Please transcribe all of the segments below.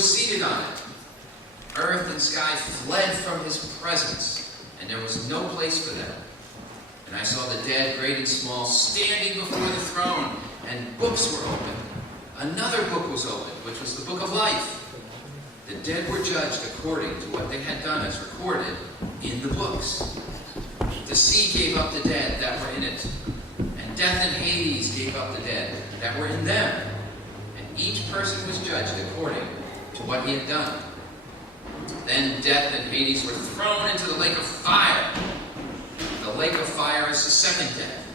was seated on it. Earth and sky fled from his presence, and there was no place for them. And I saw the dead, great and small, standing before the throne, and books were opened. Another book was opened, which was the book of life. The dead were judged according to what they had done as recorded in the books. The sea gave up the dead that were in it, and death and Hades gave up the dead that were in them. And each person was judged according to what he had done. Then death and Hades were thrown into the lake of fire. The lake of fire is the second death.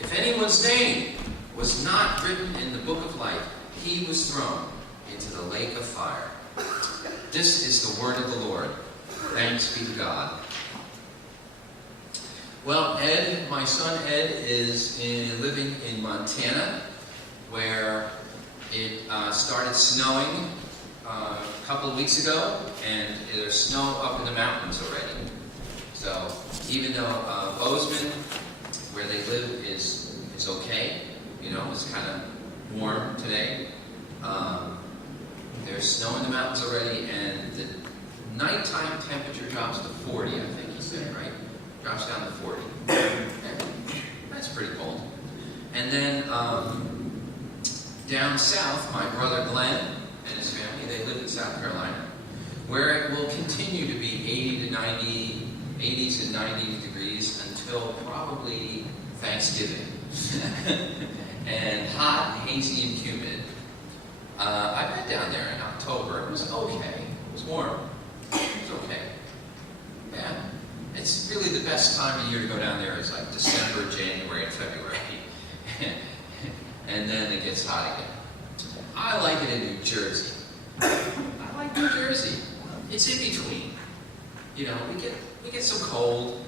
If anyone's name was not written in the book of life, he was thrown into the lake of fire. This is the word of the Lord. Thanks be to God. Well, Ed, my son Ed, is living in Montana, where it started snowing a couple of weeks ago, and there's snow up in the mountains already. So even though Bozeman, where they live, is okay, it's kind of warm today. There's snow in the mountains already, and the nighttime temperature drops to 40, I think he said, right? Drops down to 40. That's pretty cold. And then down south, my brother Glenn and his family, they live in South Carolina, where it will continue to be 80s and 90 degrees until probably Thanksgiving. And hot, and hazy, and humid. I went down there in October. It was okay. It was warm. It was okay. Yeah. It's really the best time of year to go down there is like December, January, and February. And then it gets hot again. I like it in New Jersey. I like New Jersey. It's in between. We get some cold,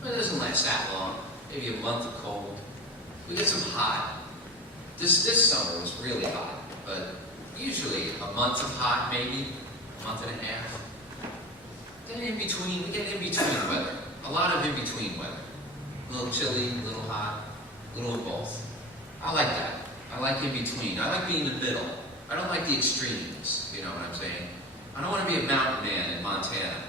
but it doesn't last that long. Maybe a month of cold. We get some hot. This summer was really hot, but usually a month of hot, maybe a month and a half. Then in between, we get in between weather. A lot of in between weather. A little chilly, a little hot, a little of both. I like that. I like in between. I like being in the middle. I don't like the extremes, you know what I'm saying? I don't want to be a mountain man in Montana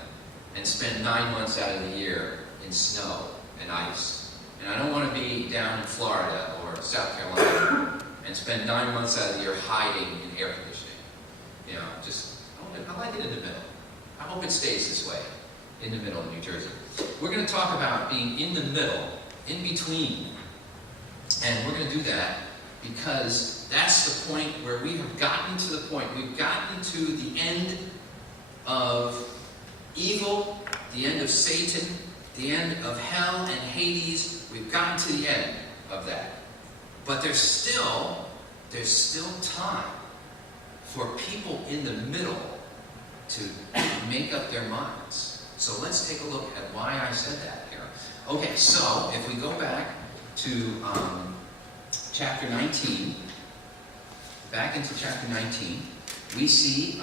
and spend 9 months out of the year in snow and ice. And I don't want to be down in Florida or South Carolina and spend 9 months out of the year hiding in air conditioning. I like it in the middle. I hope it stays this way, in the middle of New Jersey. We're going to talk about being in the middle, in between. And we're going to do that because that's the point where we have gotten to the point. We've gotten to the end of evil, the end of Satan, the end of hell and Hades. We've gotten to the end of that. But there's still time for people in the middle to make up their minds. So let's take a look at why I said that here. Okay, so if we go back to chapter 19, back into chapter 19, we see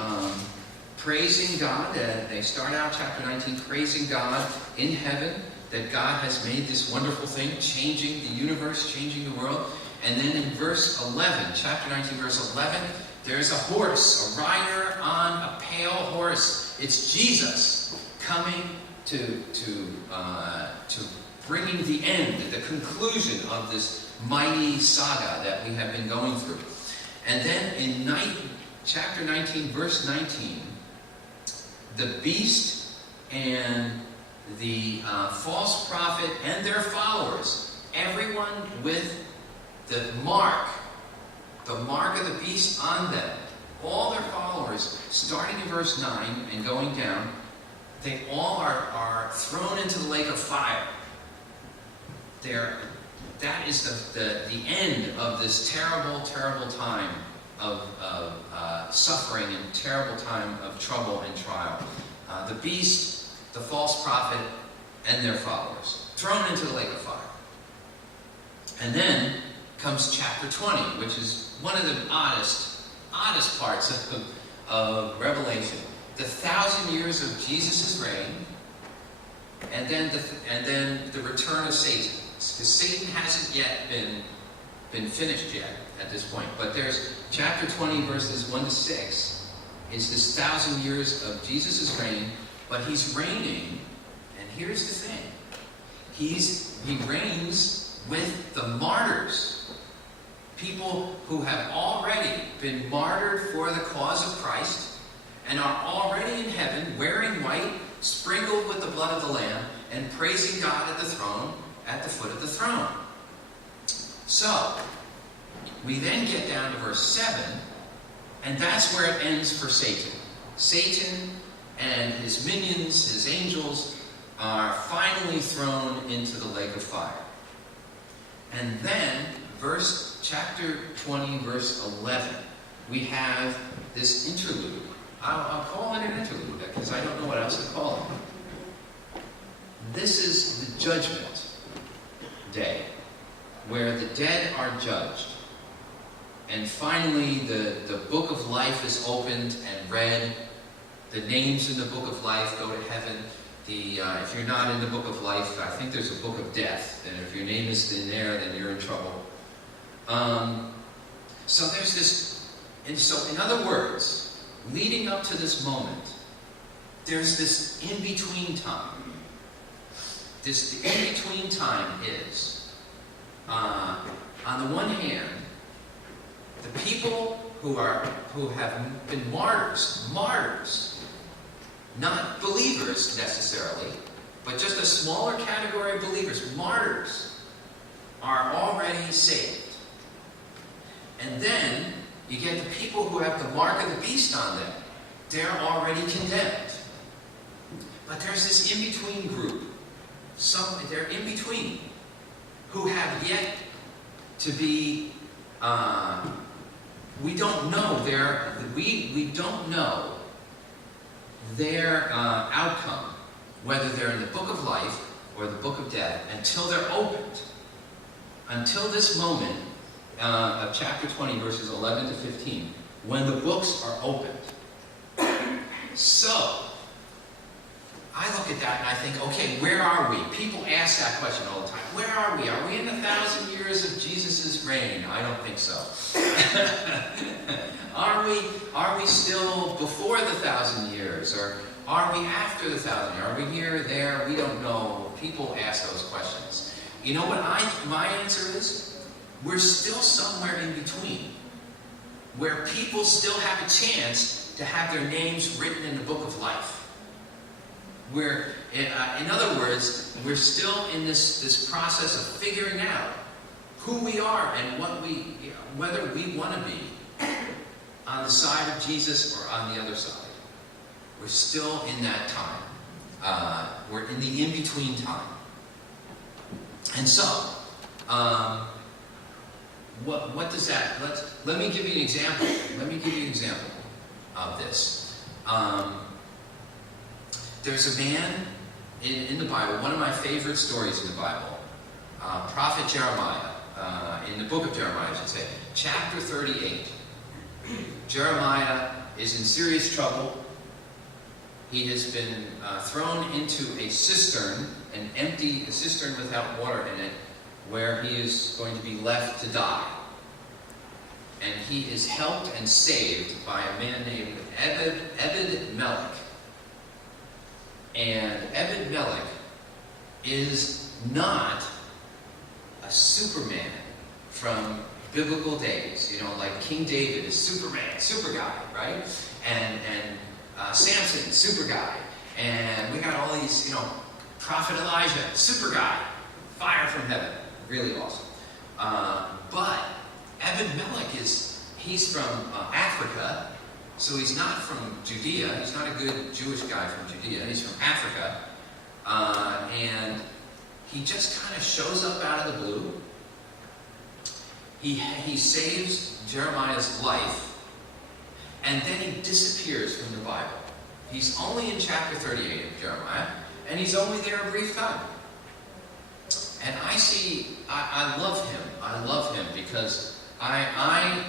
praising God. They start out chapter 19 praising God in heaven, that God has made this wonderful thing, changing the universe, changing the world. And then in verse 11, chapter 19, verse 11, there's a horse, a rider on a pale horse. It's Jesus coming to bringing the end, the conclusion of this mighty saga that we have been going through. And then in chapter 19, verse 19, the beast and the false prophet and their followers, everyone with the mark of the beast on them, all their followers, starting in verse 9 and going down, they all are thrown into the lake of fire. That is the end of this terrible, terrible time of suffering and terrible time of trouble and trial. The beast, the false prophet, and their followers, thrown into the lake of fire. And then comes chapter 20, which is one of the oddest parts of Revelation. The 1,000 years of Jesus' reign, and then the return of Satan. Because Satan hasn't yet been finished yet at this point. But there's chapter 20, verses 1 to 6, is this 1,000 years of Jesus' reign, but he's reigning, and here's the thing. He reigns with the martyrs. People who have already been martyred for the cause of Christ and are already in heaven, wearing white, sprinkled with the blood of the Lamb, and praising God at the throne, at the foot of the throne. So, we then get down to verse 7, and that's where it ends for Satan. Satan and his minions, his angels, are finally thrown into the lake of fire. And then, chapter 20, verse 11, we have this interlude. I'll call it an interlude, because I don't know what else to call it. This is the judgment day, where the dead are judged. And finally, the book of life is opened and read. The names in the book of life go to heaven. If you're not in the book of life, I think there's a book of death. And if your name is in there, then you're in trouble. So there's this, and so in other words, leading up to this moment, there's this in-between time. The in-between time is, on the one hand, the people who have been martyrs, not believers necessarily, but just a smaller category of believers, martyrs, are already saved. And then you get the people who have the mark of the beast on them. They're already condemned. But there's this in-between group. They're in between, who have yet to be, we don't know their outcome, whether they're in the book of life or the book of death, until they're opened. Until this moment of chapter 20, verses 11 to 15, when the books are opened. So, I look at that and I think, okay, where are we? People ask that question all the time. Where are we? Are we in the 1,000 years of Jesus' reign? I don't think so. Are we still before the 1,000 years? Or are we after the 1,000 years? Are we here, there? We don't know. People ask those questions. You know what my answer is? We're still somewhere in between, where people still have a chance to have their names written in the book of life. In other words, we're still in this process of figuring out who we are and whether we want to be on the side of Jesus or on the other side. We're still in that time. We're in the in-between time. And so, what does that? Let me give you an example. Let me give you an example of this. There's a man in the Bible, one of my favorite stories in the Bible, Prophet Jeremiah, in the book of Jeremiah, I should say, chapter 38. Jeremiah is in serious trouble. He has been thrown into a cistern, a cistern without water in it, where he is going to be left to die. And he is helped and saved by a man named Ebed-Melech. And Ebed-Melech is not a Superman from biblical days. You know, like King David is Superman, super guy, right? And Samson, super guy. And we got all these, Prophet Elijah, super guy, fire from heaven, really awesome. But Ebed-Melech he's from Africa. So he's not from Judea. He's not a good Jewish guy from Judea. He's from Africa. And he just kind of shows up out of the blue. He saves Jeremiah's life. And then he disappears from the Bible. He's only in chapter 38 of Jeremiah. And he's only there a brief time. And I love him. I love him because I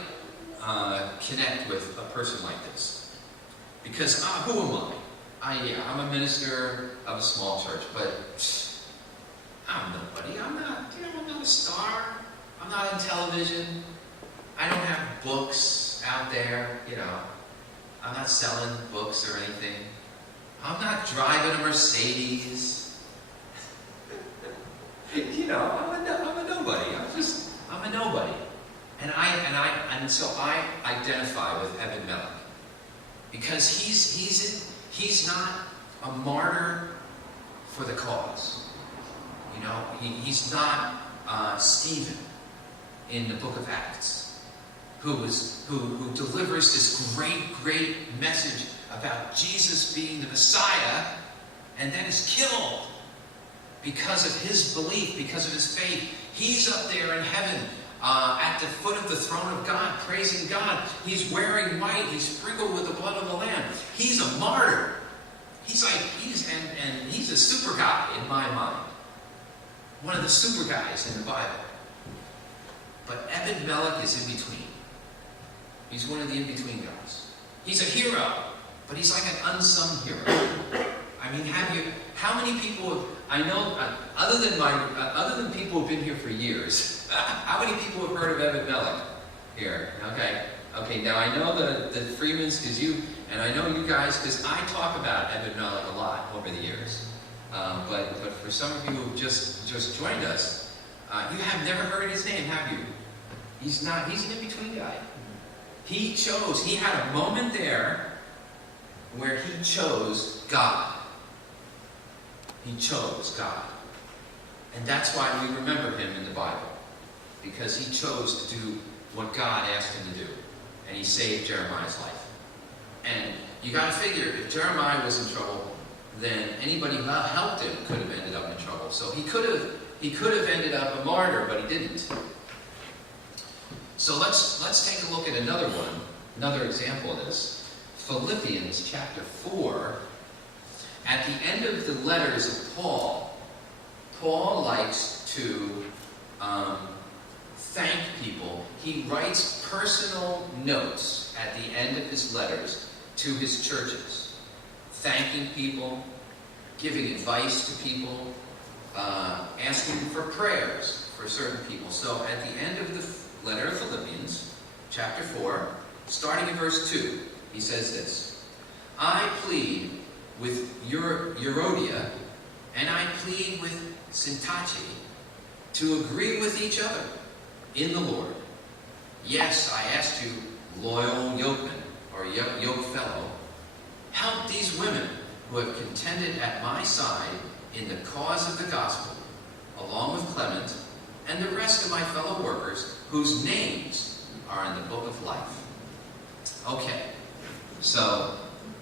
connect with a person like this. Because who am I? I'm a minister of a small church, but I'm nobody. I'm not a star. I'm not on television. I don't have books out there, I'm not selling books or anything. I'm not driving a Mercedes. You know, I'm a nobody. I'm a nobody. And so I identify with Eben Melech because he's not a martyr for the cause. You know, he's not Stephen in the book of Acts, who delivers this great message about Jesus being the Messiah, and then is killed because of his belief, because of his faith. He's up there in heaven at the foot of the throne of God, praising God. He's wearing white. He's sprinkled with the blood of the Lamb. He's a martyr. He's a super guy in my mind. One of the super guys in the Bible. But Eben Melech is in between. He's one of the in-between guys. He's a hero, but he's like an unsung hero. I mean, how many people, I know, other than people who've been here for years, how many people have heard of Eben Melech here? Okay, now I know the Freemans, and I know you guys, because I talk about Eben Melech a lot over the years. But for some of you who just joined us, you have never heard his name, have you? He's an in-between guy. He had a moment there where he chose God. He chose God. And that's why we remember him in the Bible. Because he chose to do what God asked him to do. And he saved Jeremiah's life. And you got to figure, if Jeremiah was in trouble, then anybody who helped him could have ended up in trouble. So he could have ended up a martyr, but he didn't. So let's take a look at another example of this. Philippians chapter 4. At the end of the letters of Paul likes to thank people. He writes personal notes at the end of his letters to his churches, thanking people, giving advice to people, asking for prayers for certain people. So at the end of the letter of Philippians, chapter 4, starting in verse 2, he says this: I plead with Eurodia, and I plead with Syntyche to agree with each other in the Lord. Yes, I ask you, loyal yokemen, or yoke fellow, help these women who have contended at my side in the cause of the gospel, along with Clement and the rest of my fellow workers whose names are in the book of life. Okay, so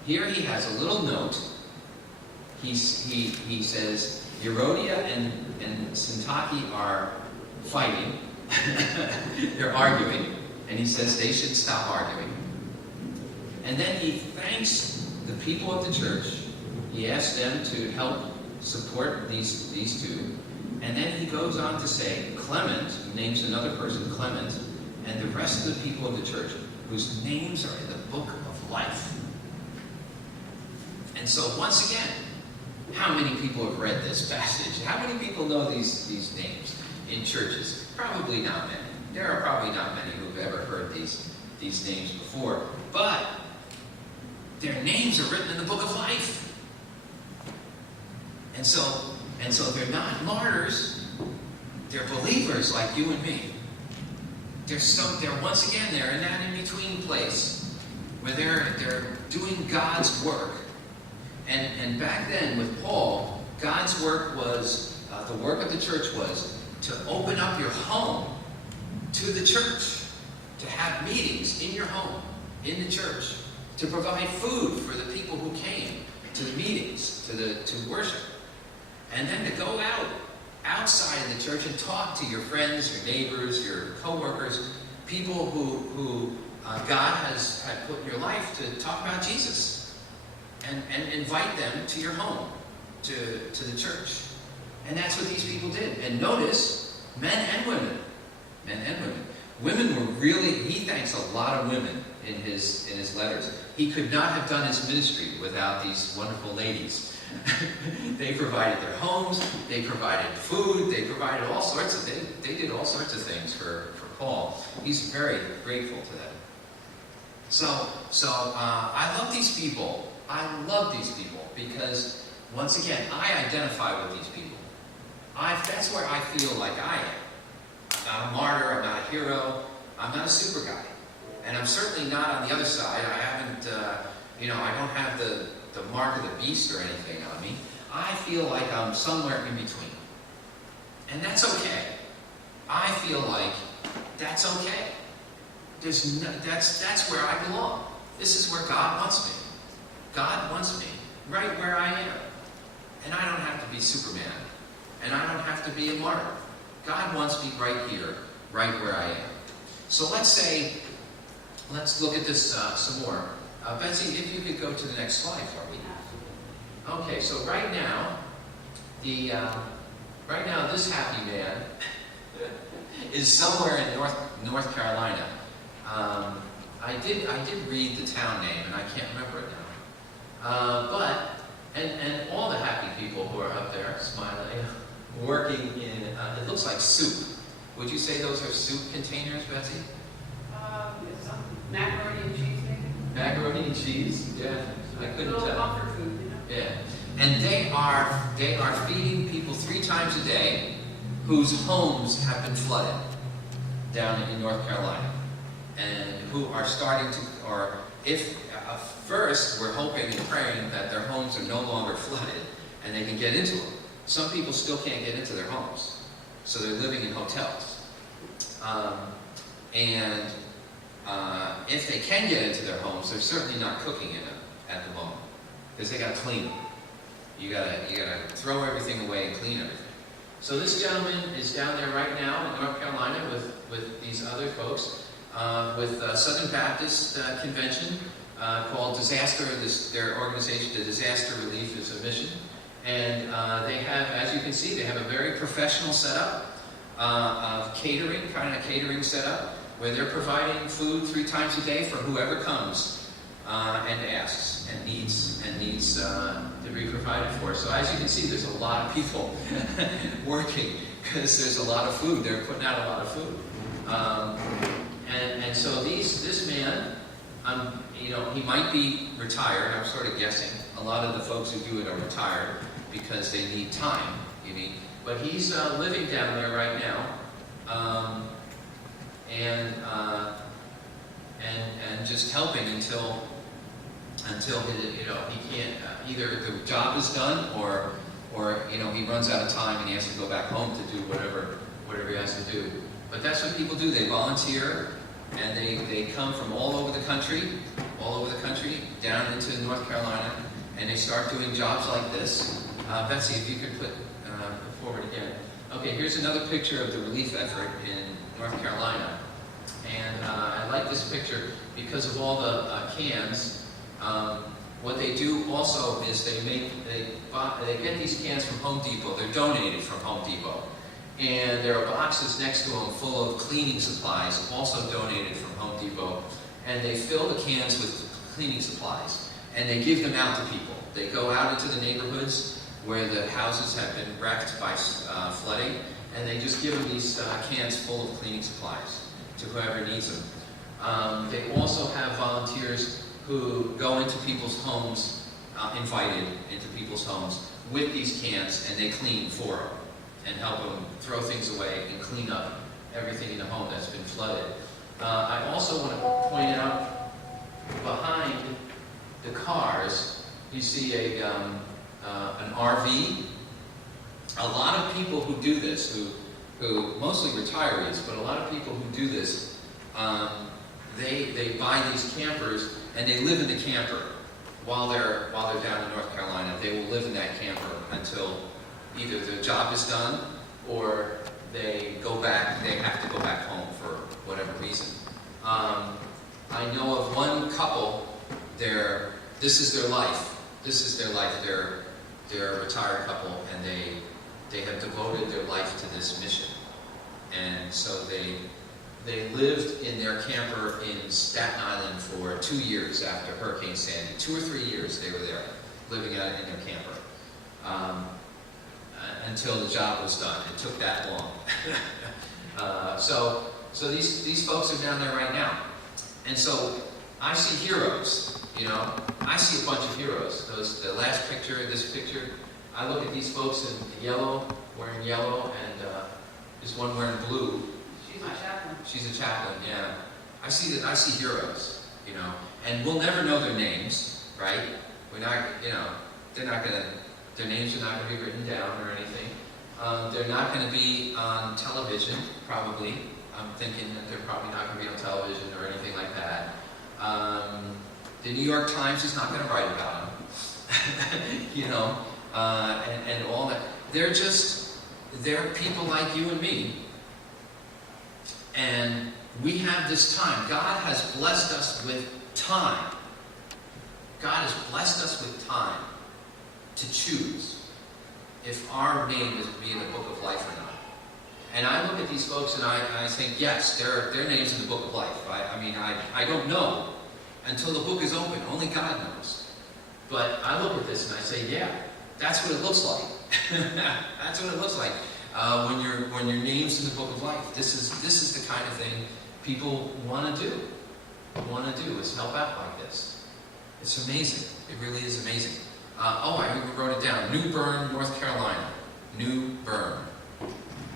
here he has a little note. He says Eurodia and Syntyche are fighting. They're arguing, and he says they should stop arguing. And then he thanks the people of the church. He asks them to help support these two. And then he goes on to say Clement, he names another person, Clement, and the rest of the people of the church whose names are in the book of life. And so once again, how many people have read this passage? How many people know these names in churches? Probably not many. There are probably not many who have ever heard these names before. But their names are written in the book of life. And so they're not martyrs. They're believers like you and me. They're once again, they're in that in-between place where they're doing God's work. And back then with Paul, God's work was, the work of the church was to open up your home to the church, to have meetings in your home, in the church, to provide food for the people who came to the meetings, to worship, and then to go outside of the church and talk to your friends, your neighbors, your co-workers, people who God had put in your life to talk about Jesus. And invite them to your home, to the church. And that's what these people did. And notice, men and women. Women were really, he thanks a lot of women in his letters. He could not have done his ministry without these wonderful ladies. They provided their homes, they provided food, they provided all sorts of, they did all sorts of things for Paul. He's very grateful to them. I love these people. I love these people because, once again, I identify with these people. That's where I feel like I am. I'm not a martyr, I'm not a hero, I'm not a super guy. And I'm certainly not on the other side. I haven't, I don't have the mark of the beast or anything on me. I feel like I'm somewhere in between. And that's okay. I feel like that's okay. That's where I belong. This is where God wants me. God wants me right where I am. And I don't have to be Superman. And I don't have to be a martyr. God wants me right here, right where I am. So let's look at this some more. Betsy, if you could go to the next slide for me. Okay, so right now, this happy man is somewhere in North Carolina. I did read the town name, and I can't remember it now. And all the happy people who are up there smiling, working in it looks like soup. Would you say those are soup containers, Betsy? It's some macaroni and cheese, maybe. Macaroni and cheese? Yeah, I couldn't tell. Comfort food, Yeah, and they are feeding people 3 times a day whose homes have been flooded down in North Carolina, and who are starting to, or if first we're hoping and praying that their homes are no longer flooded and they can get into them. Some people still can't get into their homes, so they're living in hotels. If they can get into their homes, they're certainly not cooking in them at the moment, because they got to clean them. You gotta throw everything away and clean everything. So this gentleman is down there right now in North Carolina with these other folks, with Southern Baptist Convention called Disaster. Their organization, the Disaster Relief, is a mission, and they have, as you can see, they have a very professional setup of catering, kind of catering setup, where they're providing food 3 times a day for whoever comes and asks and needs to be provided for. So as you can see, there's a lot of people working because there's a lot of food. They're putting out a lot of food. And so this man, he might be retired. I'm sort of guessing. A lot of the folks who do it are retired because they need time. But he's living down there right now, and just helping until he can't. Either the job is done, or he runs out of time and he has to go back home to do whatever he has to do. But that's what people do. They volunteer, and they come from all over the country down into North Carolina, and they start doing jobs like this. Betsy, if you could put forward again. Okay, here's another picture of the relief effort in North Carolina, and I like this picture because of all the cans. What they do also is they get these cans from Home Depot. They're donated from Home Depot. And there are boxes next to them full of cleaning supplies, also donated from Home Depot. And they fill the cans with cleaning supplies. And they give them out to people. They go out into the neighborhoods where the houses have been wrecked by flooding. And they just give them these cans full of cleaning supplies to whoever needs them. They also have volunteers who go into people's homes, invited into people's homes with these cans, and they clean for them and help them throw things away and clean up everything in the home that's been flooded. I also want to point out, behind the cars, you see an RV. A lot of people who do this, who mostly retirees, but a lot of people who do this, they buy these campers and they live in the camper while they're down in North Carolina. They will live in that camper until either the job is done or they have to go back home for whatever reason. I know of one couple, this is their life. They're a retired couple, and they have devoted their life to this mission. And so they lived in their camper in Staten Island for 2 years after Hurricane Sandy. 2 or 3 years they were there, living out in their camper, until the job was done. It took that long. So these folks are down there right now. And so I see heroes, you know. I see a bunch of heroes. The last picture, this picture, I look at these folks in yellow, wearing yellow, and there's one wearing blue. She's my chaplain. She's a chaplain, yeah. I see heroes, you know, and we'll never know their names, right? We're not, you know, their names are not gonna be written down or anything. They're not gonna be on television, probably. I'm thinking that they're probably not gonna be on television or anything like that. The New York Times is not gonna write about them, you know, and all that. They're people like you and me. And we have this time. God has blessed us with time. God has blessed us with time to choose if our name is to be in the book of life or not. And I look at these folks and I think, yes, their name's in the book of life. I don't know until the book is open. Only God knows. But I look at this and I say, yeah, that's what it looks like. That's what it looks like when your name's in the book of life. This is the kind of thing people want to do. Is help out like this. It's amazing. It really is amazing. I even wrote it down. New Bern, North Carolina. New Bern.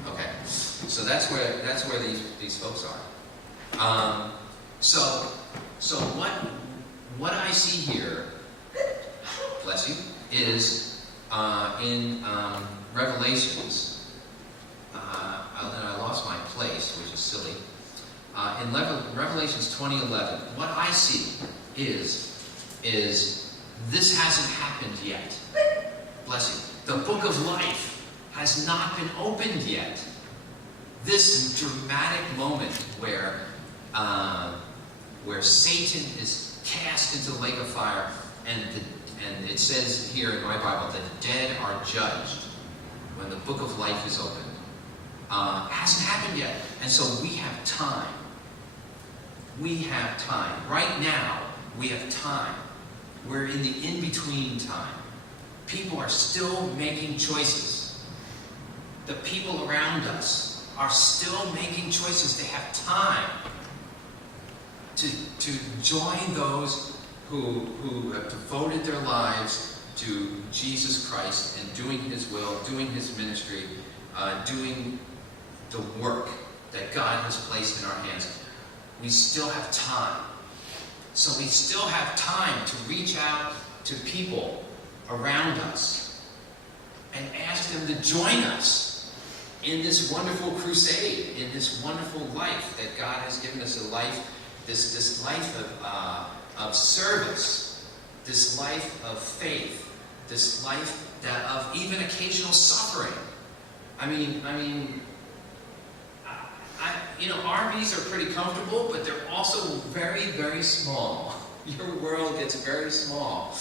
Okay, so that's where these folks are. So what I see here, bless you, is in Revelations. And I lost my place, which is silly. In Revelations 20:11, what I see is this hasn't happened yet. Bless you. The book of life has not been opened yet. This dramatic moment where Satan is cast into the lake of fire, and it says here in my Bible that the dead are judged when the book of life is opened. Hasn't happened yet, and so we have time. We have time. Right now, we have time. We're in the in-between time. People are still making choices. The people around us are still making choices. They have time to join those who have devoted their lives to Jesus Christ and doing His will, doing His ministry, doing the work that God has placed in our hands. We still have time. So we still have time to reach out to people around us and ask them to join us in this wonderful crusade, in this wonderful life that God has given us, a life, this life of service, this life of faith, this life of even occasional suffering. RVs are pretty comfortable, but they're also very, very small. Your world gets very small.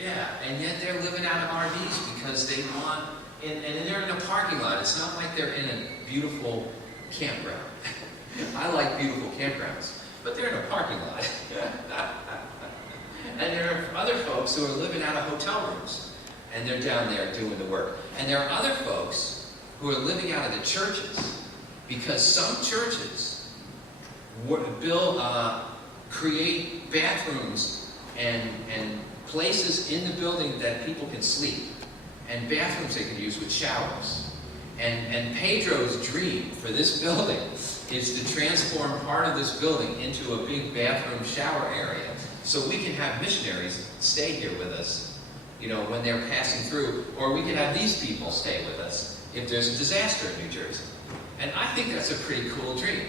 Yeah, and yet they're living out of RVs because they want, and they're in a parking lot. It's not like they're in a beautiful campground. I like beautiful campgrounds, but they're in a parking lot. And there are other folks who are living out of hotel rooms, and they're down there doing the work. And there are other folks who are living out of the churches, because some churches create bathrooms and places in the building that people can sleep, and bathrooms they can use with showers. And Pedro's dream for this building is to transform part of this building into a big bathroom shower area, so we can have missionaries stay here with us, when they're passing through, or we can have these people stay with us if there's a disaster in New Jersey. And I think that's a pretty cool dream.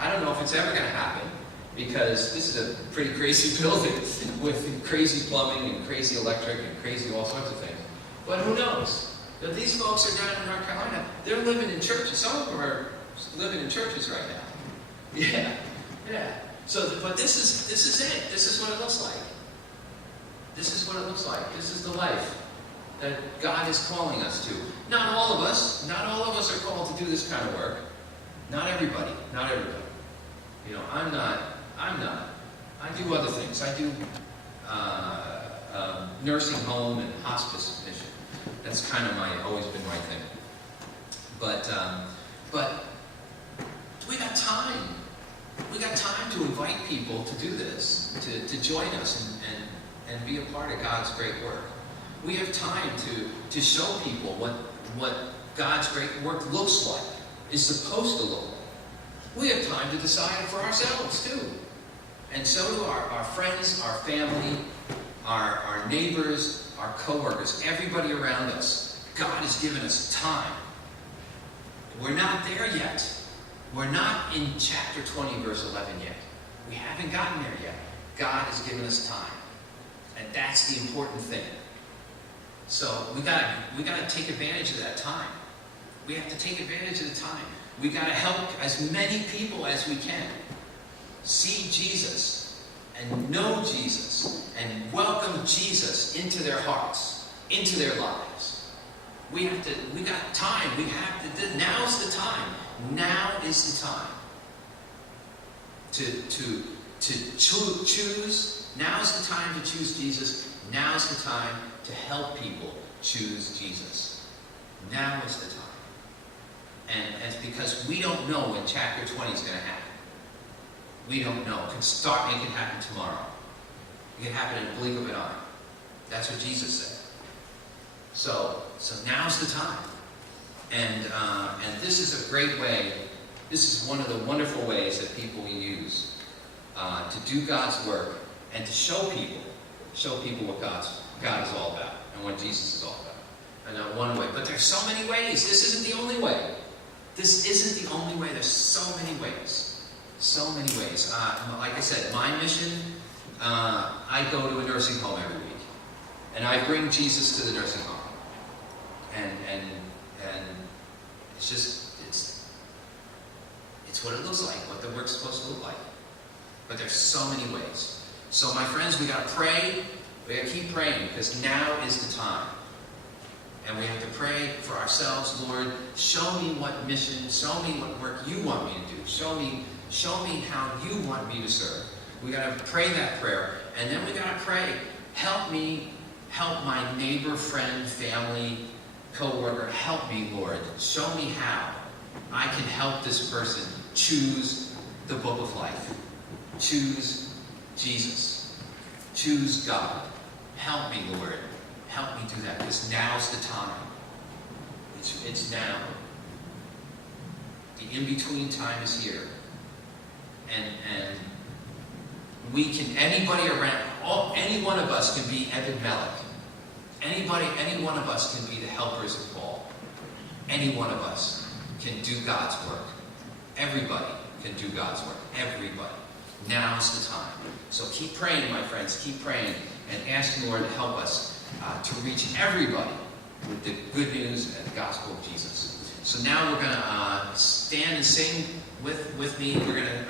I don't know if it's ever going to happen, because this is a pretty crazy building with crazy plumbing and crazy electric and crazy all sorts of things. But who knows? But these folks are down in North Carolina. They're living in churches. Some of them are living in churches right now. Yeah. So, but this is it. This is what it looks like. This is what it looks like. This is the life that God is calling us to. Not all of us are called to do this kind of work. Not everybody. I'm not. I do other things. I do nursing home and hospice mission. That's kind of always been my thing. But we got time. We got time to invite people to do this, to join us and be a part of God's great work. We have time to show people what God's great work looks like, is supposed to look like. We have time to decide for ourselves too. And so do our friends, our family, our neighbors, our co-workers, everybody around us. God has given us time. We're not there yet. We're not in chapter 20, verse 11 yet. We haven't gotten there yet. God has given us time. And that's the important thing. So we gotta take advantage of that time. We have to take advantage of the time. We gotta help as many people as we can see Jesus and know Jesus and welcome Jesus into their hearts, into their lives. We got time. Now's the time. Now is the time to choose. Now's the time to choose Jesus. Now's the time to help people choose Jesus. Now is the time. And it's because we don't know when chapter 20 is going to happen. We don't know. It can happen tomorrow. It can happen in a blink of an eye. That's what Jesus said. So now's the time. And this is a great way. This is one of the wonderful ways that people use to do God's work and to show people what God is all about and what Jesus is all about. And not one way, but there's so many ways. This isn't the only way. This isn't the only way. There's so many ways. So many ways. Like I said, my mission, I go to a nursing home every week. And I bring Jesus to the nursing home. And it's just, it's what it looks like, what the work's supposed to look like. But there's so many ways. So my friends, we got to pray. We got to keep praying because now is the time. And we have to pray for ourselves. Lord, show me what mission, show me what work you want me to do. Show me how you want me to serve. We got to pray that prayer. And then we got to pray, help me, help my neighbor, friend, family, co-worker. Help me, Lord. Show me how I can help this person choose the book of life. Choose Jesus. Choose God. Help me, Lord. Help me do that, because now's the time. It's now. The in-between time is here. And we can, anybody around, any one of us can be Ebed-Melech. Any one of us can be the helpers of Paul. Any one of us can do God's work. Everybody can do God's work. Everybody. Now's the time. So keep praying, my friends. Keep praying and ask the Lord to help us to reach everybody with the good news and the gospel of Jesus. So now we're going to stand and sing with me. We're going to